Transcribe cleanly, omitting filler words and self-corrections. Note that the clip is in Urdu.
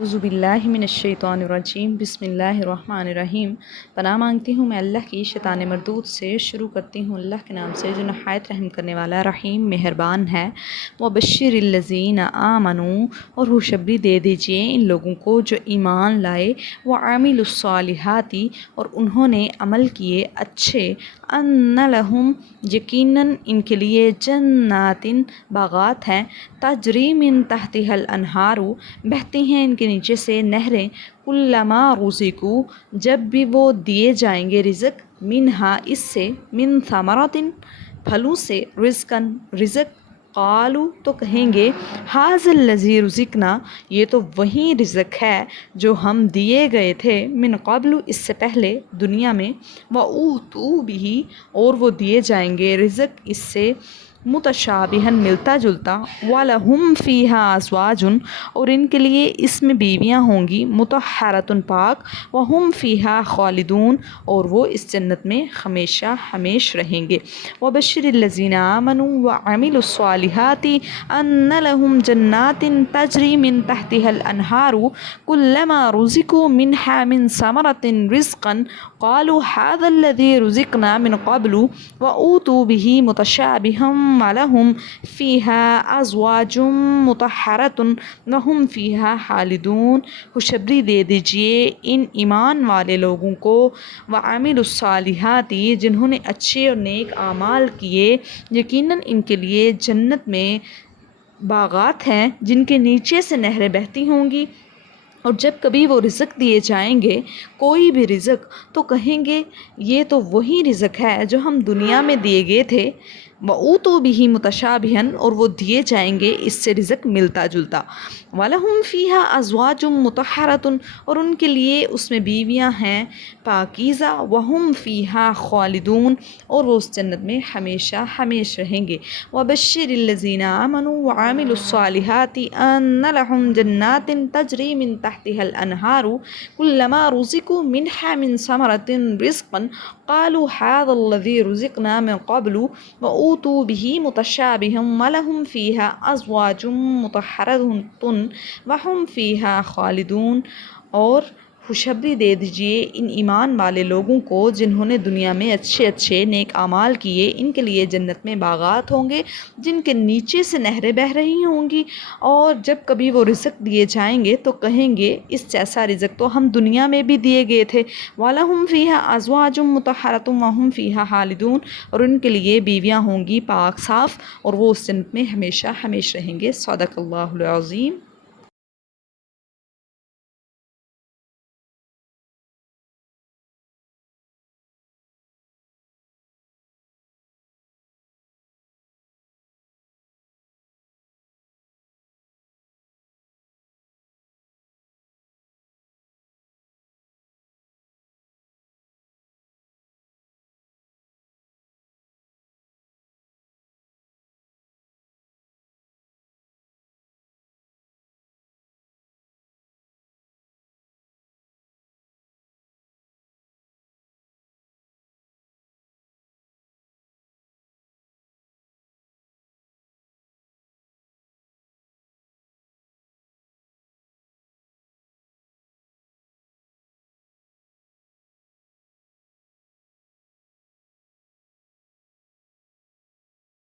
اعوذ باللہ من الشیطان الرجیم بسم اللہ الرحمن الرحیم۔ پناہ مانگتی ہوں میں اللہ کی شیطان مردود سے۔ شروع کرتی ہوں اللہ کے نام سے جو نہایت رحم کرنے والا رحیم مہربان ہے۔ وبشر الذین آمنوا، اور خوشخبری دے دیجئے ان لوگوں کو جو ایمان لائے، وعملوا الصالحات، اور انہوں نے عمل کیے اچھے، ان لہم، یقیناً ان کے لیے، جنات، باغات ہیں، تجری من تحتها الانہار، بہتی ہیں ان کے نیچے سے نہریں، کلما رزقوا، جب بھی وہ دیے جائیں گے رزق، منہا، اس سے، من ثمرات، پھلوں سے، رزقن، رزق، قالوا، تو کہیں گے، ھذا الذی رزقنا، یہ تو وہی رزق ہے جو ہم دیے گئے تھے، من قبل، اس سے پہلے دنیا میں، وَأُوتُوا بِهِ، اور وہ دیے جائیں گے رزق اس سے، متشابہاً، ملتا جلتا، وَلَهُمْ فِيهَا أَزْوَاجٌ، اور ان کے لیے اس میں بیویاں ہوں گی، مطہرۃ، پاک، وَهُمْ فِيهَا خَالِدُونَ، اور وہ اس جنت میں ہمیشہ ہمیش رہیں گے۔ وَبَشِّرِ الَّذِينَ آمَنُوا وَعَمِلُوا الصَّالِحَاتِ أَنَّ لَهُمْ جَنَّاتٍ تَجْرِي مِن تَحْتِهَا الْأَنْهَارُ كُلَّمَا رُزِقُوا مِنْهَا مِن ثَمَرَةٍ رِزْقًا قَالُوا هَذَا الَّذِي رُزِقْنَا مِن قَبْلُ وَأُوتُوا بِهِ مُتَشَابِهًا وَلَهُمْ فِيهَا أَزْوَاجٌ مُطَهَّرَةٌ وَهُمْ فِيهَا خَالِدُونَ۔ خوشخبری دے دیجئے ان ایمان والے لوگوں کو، وعملوا الصالحات، جنہوں نے اچھے اور نیک اعمال کیے، یقیناً ان کے لیے جنت میں باغات ہیں جن کے نیچے سے نہریں بہتی ہوں گی، اور جب کبھی وہ رزق دیے جائیں گے، کوئی بھی رزق، تو کہیں گے یہ تو وہی رزق ہے جو ہم دنیا میں دیے گئے تھے، وَأُوتُوا بِهِ مُتَشَابِهًا، اور وہ دیے جائیں گے اس سے رزق ملتا جلتا، وَلَهُمْ فِيهَا أَزْوَاجٌ مُطَهَّرَةٌ، اور ان کے لیے اس میں بیویاں ہیں پاکیزہ، وَهُمْ فِيهَا خَالِدُونَ، اور وہ اس جنت میں ہمیشہ ہمیش رہیں گے۔ وَبَشِّرِ الَّذِينَ آمَنُوا وَعَمِلُوا الصَّالِحَاتِ أَنَّ لَهُمْ جَنَّاتٍ تَجْرِي مِن تَحْتِهَا الْأَنْهَارُ كُلَّمَا رُزِقُوا مِنْهَا مِن ثَمَرَةٍ رِزْقًا قَالُوا هَذَا الَّذِي رُزِقْنَا مِن قَبْلُ وَأُوتُوا بِهِ مُتَشَابِهًا وَلَهُمْ فِيهَا أَزْوَاجٌ مُطَهَّرَةٌ وَهُمْ فِيهَا خَالِدُونَ۔ اور خوشخبری دے دیجئے ان ایمان والے لوگوں کو جنہوں نے دنیا میں اچھے اچھے نیک اعمال کیے، ان کے لیے جنت میں باغات ہوں گے جن کے نیچے سے نہریں بہہ رہی ہوں گی، اور جب کبھی وہ رزق دیے جائیں گے تو کہیں گے اس جیسا رزق تو ہم دنیا میں بھی دیے گئے تھے، وَلَهُمْ فِيهَا أَزْوَاجٌ مُطَهَّرَةٌ وَهُمْ فِيهَا خَالِدُونَ، اور ان کے لیے بیویاں ہوں گی پاک صاف، اور وہ اس جنت میں ہمیشہ ہمیش رہیں گے۔ صدق اللہ العظیم۔